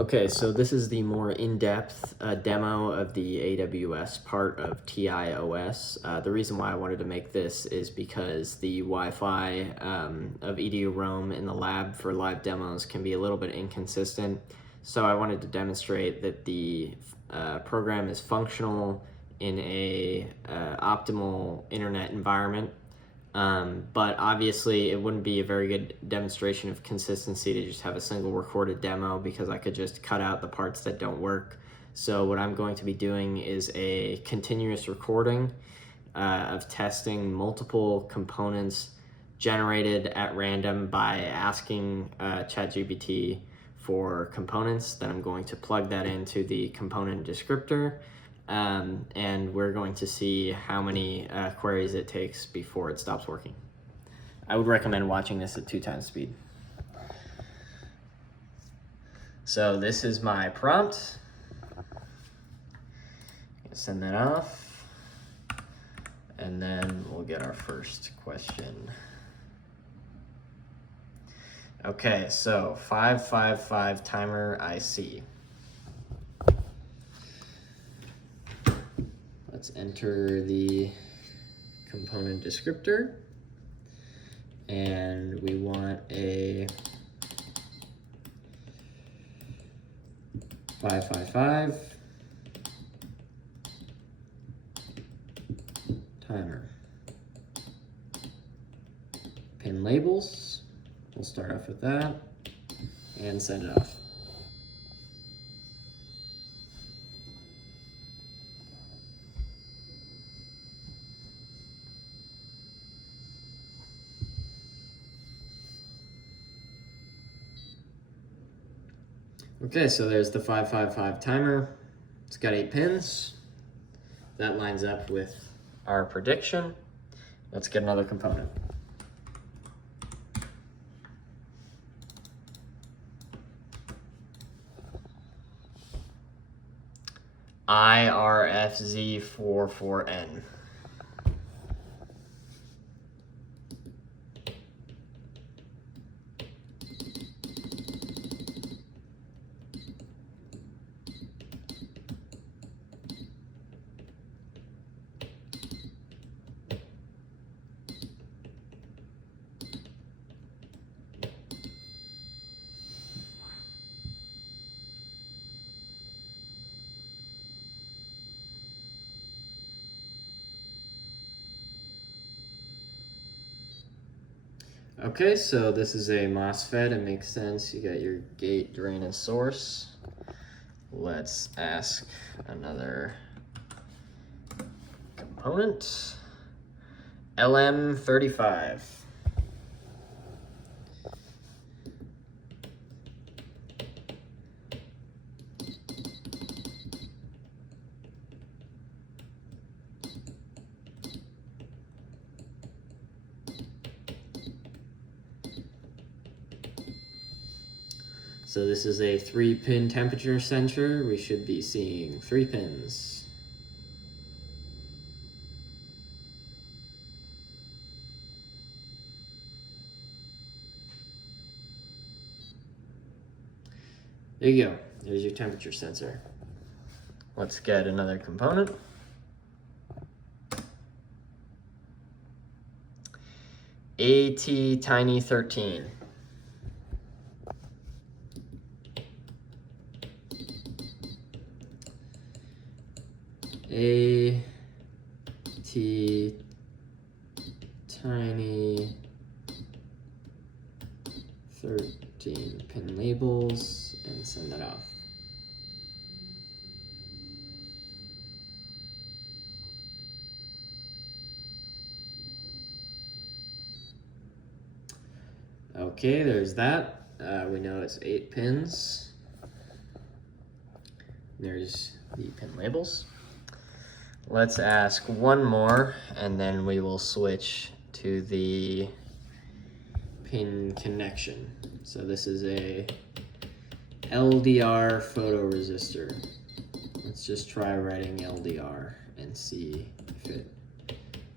Okay, so this is the more in-depth demo of the AWS part of TIOS. The reason why I wanted to make this is because the Wi-Fi of EDU Roam in the lab for live demos can be a little bit inconsistent. So I wanted to demonstrate that the program is functional in a optimal internet environment. But obviously it wouldn't be a very good demonstration of consistency to just have a single recorded demo, because I could just cut out the parts that don't work. So what I'm going to be doing is a continuous recording of testing multiple components generated at random by asking ChatGPT for components. Then I'm going to plug that into the component descriptor. And we're going to see how many queries it takes before it stops working. I would recommend watching this at 2 times speed. So this is my prompt. Send that off. And then we'll get our first question. Okay, so 555 timer IC. Let's enter the component descriptor, and we want a 555 timer. Pin labels, we'll start off with that, and send it off. Okay, so there's the 555 timer. It's got 8 pins. That lines up with our prediction. Let's get another component. IRFZ44N. Okay, so this is a MOSFET. It makes sense. You got your gate, drain, and source. Let's ask another component. LM35. So this is a 3-pin temperature sensor. We should be seeing 3 pins. There you go. There's your temperature sensor. Let's get another component. ATtiny13. ATtiny13 pin labels, and send that off. Okay, there's that. We know it's 8 pins. There's the pin labels. Let's ask one more, and then we will switch to the pin connection. So this is a LDR photoresistor. Let's just try writing LDR and see if it,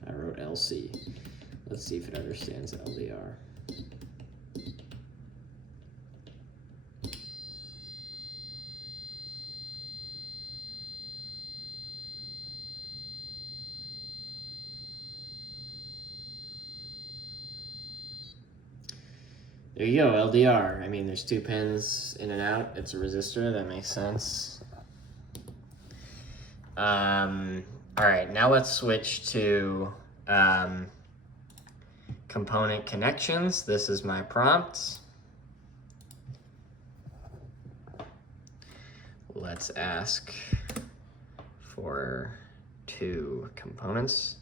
I wrote LC. Let's see if it understands LDR. There you go, LDR. I mean, there's 2 pins in and out. It's a resistor. That makes sense. All right, now let's switch to component connections. This is my prompt. Let's ask for 2 components.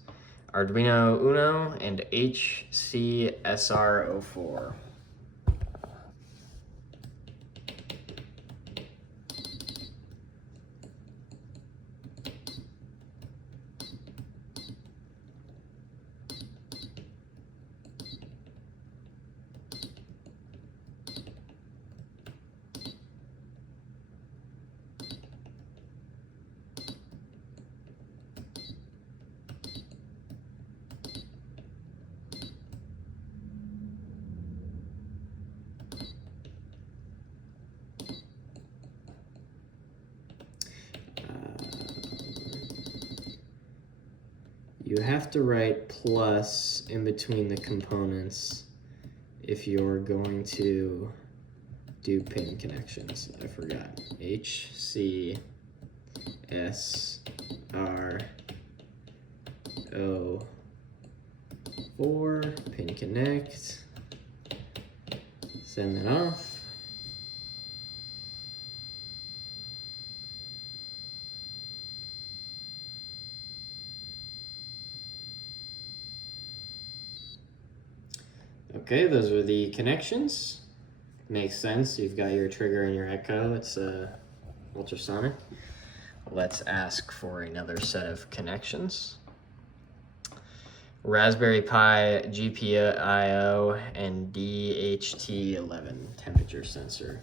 Arduino Uno and HCSR04. You have to write plus in between the components if you're going to do pin connections. I forgot. HCSR04 pin connect. Send that off. Okay, those are the connections. Makes sense. You've got your trigger and your echo. It's ultrasonic. Let's ask for another set of connections. Raspberry Pi GPIO and DHT11 temperature sensor.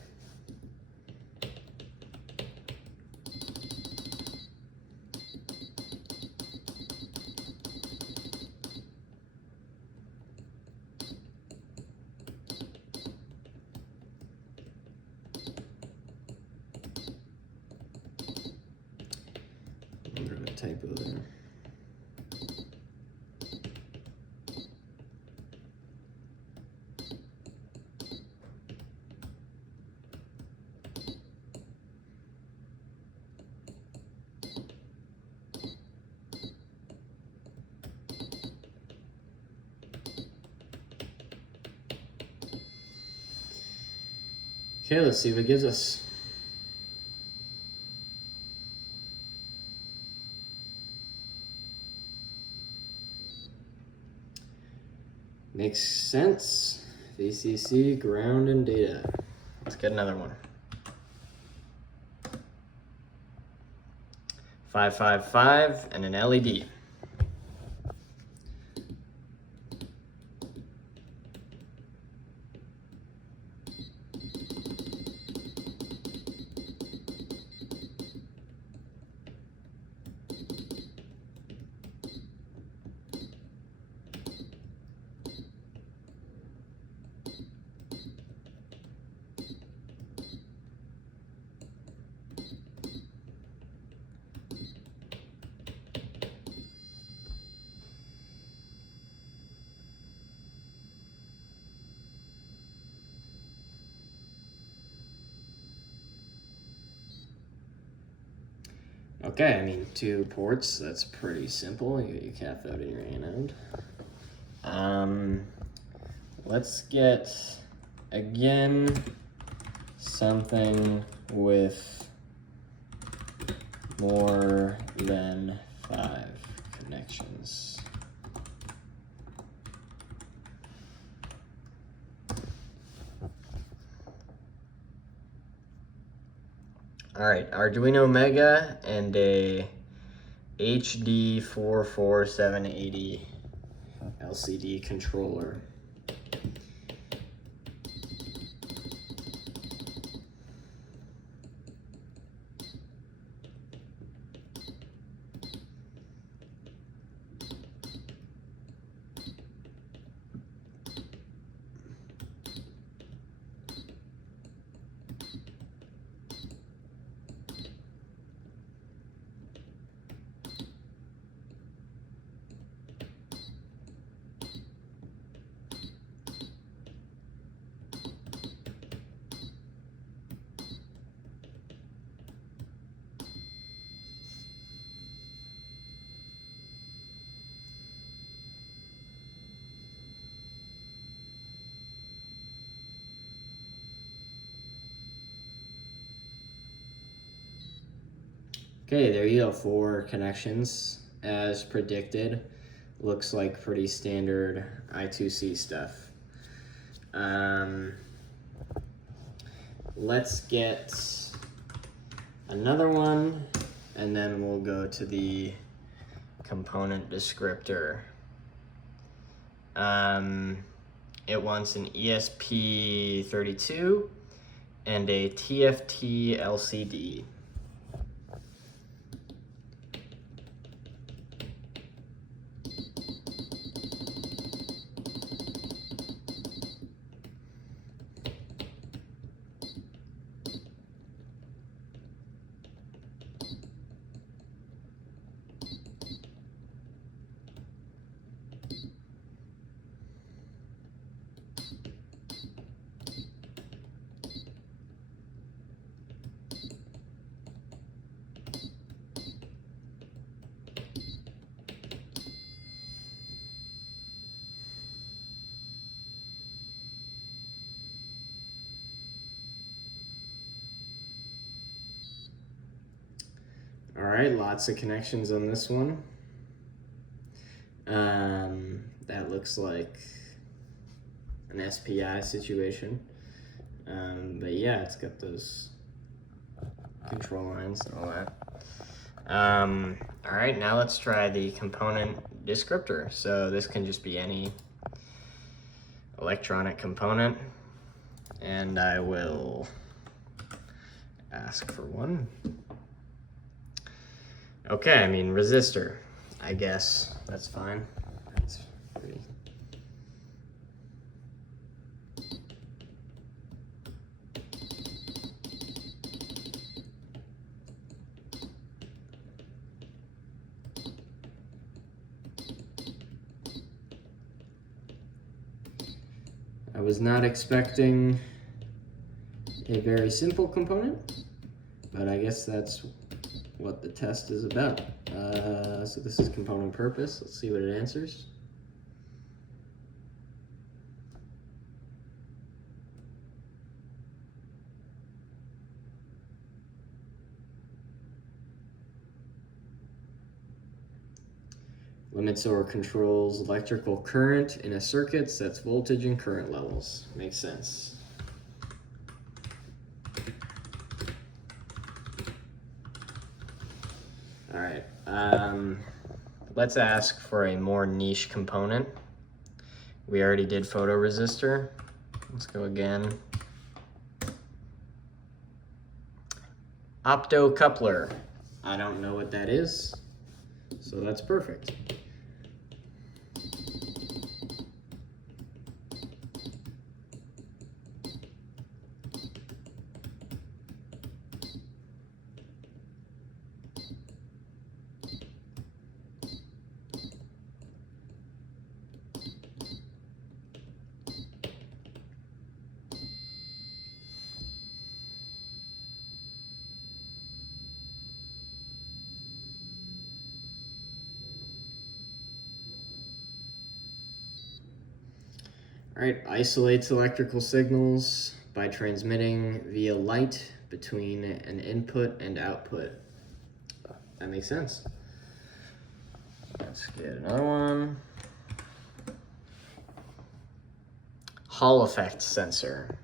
Typo there. Okay, let's see what it gives us. Makes sense. VCC, ground, and data. Let's get another one. 555 and an LED. Okay, I mean, 2 ports, that's pretty simple. You get your cathode and your anode. Let's get, again, something with more than 5 connections. All right, Arduino Mega and a HD44780 LCD controller. Okay, there you go, 4 connections as predicted. Looks like pretty standard I2C stuff. Let's get another one, and then we'll go to the component descriptor. It wants an ESP32 and a TFT LCD. All right, lots of connections on this one. That looks like an SPI situation. But yeah, it's got those control lines and all that. All right, now let's try the component descriptor. So this can just be any electronic component, and I will ask for one. Okay, I mean resistor, I guess that's fine. That's pretty. I was not expecting a very simple component, but I guess that's what the test is about. So this is component purpose. Let's see what it answers. Limits or controls electrical current in a circuit, sets voltage and current levels. Makes sense. All right, let's ask for a more niche component. We already did photoresistor. Let's go again. Optocoupler. I don't know what that is, so that's perfect. All right, isolates electrical signals by transmitting via light between an input and output. That makes sense. Let's get another one. Hall effect sensor.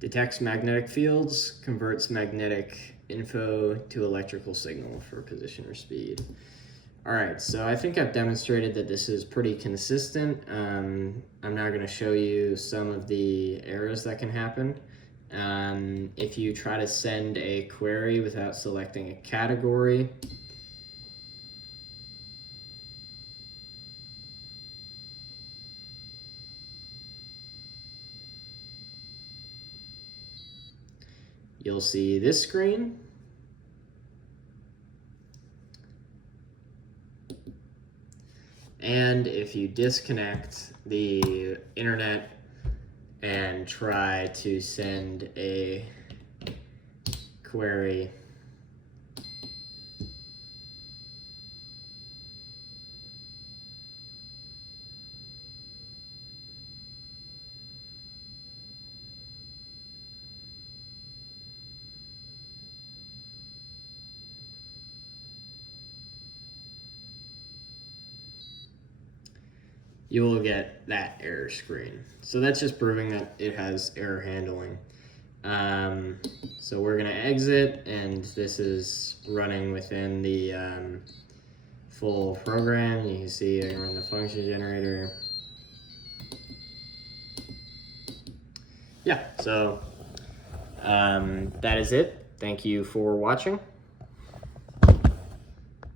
Detects magnetic fields, converts magnetic info to electrical signal for position or speed. All right, so I think I've demonstrated that this is pretty consistent. I'm now going to show you some of the errors that can happen. If you try to send a query without selecting a category, you'll see this screen. And if you disconnect the internet and try to send a query, you will get that error screen. So that's just proving that it has error handling. So we're gonna exit, and this is running within the full program. You can see I can run the function generator. Yeah, so that is it. Thank you for watching.